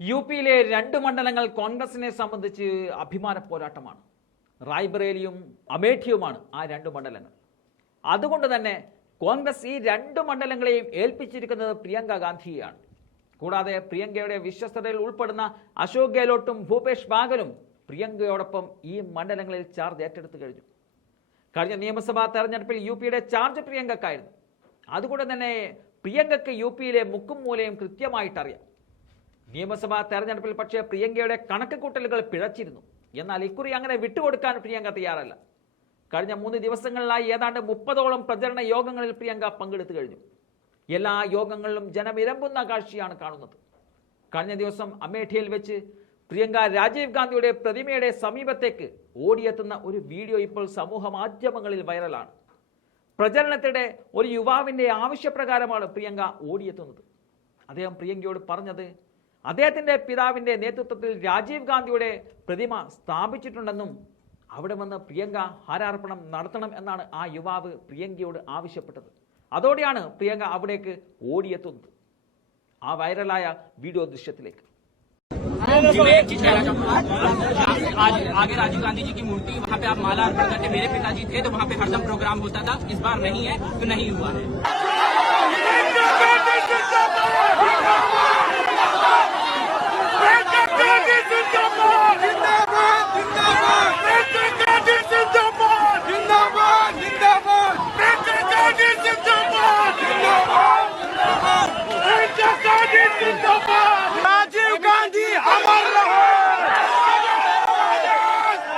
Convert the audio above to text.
U പിയിലെ രണ്ട് മണ്ഡലങ്ങൾ കോൺഗ്രസിനെ സംബന്ധിച്ച് അഭിമാന പോരാട്ടമാണ്. റായ്ബറേലിയും അമേഠിയുമാണ് ആ രണ്ട് മണ്ഡലങ്ങൾ. അതുകൊണ്ട് തന്നെ കോൺഗ്രസ് ഈ രണ്ട് മണ്ഡലങ്ങളെയും ഏൽപ്പിച്ചിരിക്കുന്നത് പ്രിയങ്ക ഗാന്ധിയെയാണ്. കൂടാതെ പ്രിയങ്കയുടെ വിശ്വസ്തതയിൽ ഉൾപ്പെടുന്ന അശോക് ഗെഹ്ലോട്ടും ഭൂപേഷ് ബാഗലും പ്രിയങ്കയോടൊപ്പം ഈ മണ്ഡലങ്ങളിൽ ചാർജ് ഏറ്റെടുത്തു കഴിഞ്ഞു. കഴിഞ്ഞ നിയമസഭാ തെരഞ്ഞെടുപ്പിൽ യു പിയുടെ ചാർജ് പ്രിയങ്കക്കായിരുന്നു. അതുകൊണ്ട് തന്നെ പ്രിയങ്കയ്ക്ക് യു പിയിലെ മുക്കും മൂലയും കൃത്യമായിട്ട് അറിയാം നിയമസഭാ തെരഞ്ഞെടുപ്പിൽ പക്ഷേ പ്രിയങ്കയുടെ കണക്ക് കൂട്ടലുകൾ പിഴച്ചിരുന്നു. എന്നാൽ ഇക്കുറി അങ്ങനെ വിട്ടുകൊടുക്കാൻ പ്രിയങ്ക തയ്യാറല്ല. കഴിഞ്ഞ മൂന്ന് ദിവസങ്ങളിലായി ഏതാണ്ട് മുപ്പതോളം പ്രചരണ യോഗങ്ങളിൽ പ്രിയങ്ക പങ്കെടുത്തു കഴിഞ്ഞു. എല്ലാ യോഗങ്ങളിലും ജനമിരമ്പുന്ന കാഴ്ചയാണ് കാണുന്നത്. കഴിഞ്ഞ ദിവസം അമേഠിയിൽ വെച്ച് പ്രിയങ്ക രാജീവ് ഗാന്ധിയുടെ പ്രതിമയുടെ സമീപത്തേക്ക് ഓടിയെത്തുന്ന ഒരു വീഡിയോ ഇപ്പോൾ സമൂഹ മാധ്യമങ്ങളിൽ വൈറലാണ്. പ്രചരണത്തിടെ ഒരു യുവാവിന്റെ ആവശ്യപ്രകാരമാണ് പ്രിയങ്ക ഓടിയെത്തുന്നത്. അദ്ദേഹം പ്രിയങ്കയോട് പറഞ്ഞത് അദ്ദേഹത്തിൻ്റെ പിതാവിൻ്റെ നേതൃത്വത്തിൽ രാജീവ് ഗാന്ധിയുടെ പ്രതിമ സ്ഥാപിച്ചിട്ടുണ്ടെന്നും അവിടെ വന്ന് പ്രിയങ്ക ഹാരാർപ്പണം നടത്തണം എന്നാണ് ആ യുവാവ് പ്രിയങ്കയോട് ആവശ്യപ്പെട്ടത് അതോടെയാണ് പ്രിയങ്ക അവിടേക്ക് ഓടിയെത്തുന്നത് ആ വൈറലായ വീഡിയോ ദൃശ്യത്തിലേക്ക് जो एक चीज कहना चाहूंगा आज आगे राजीव गांधी जी की मूर्ति वहाँ पे आप माला अर्पण करते मेरे पिताजी थे तो वहाँ पे हरदम प्रोग्राम होता था इस बार नहीं है तो नहीं हुआ है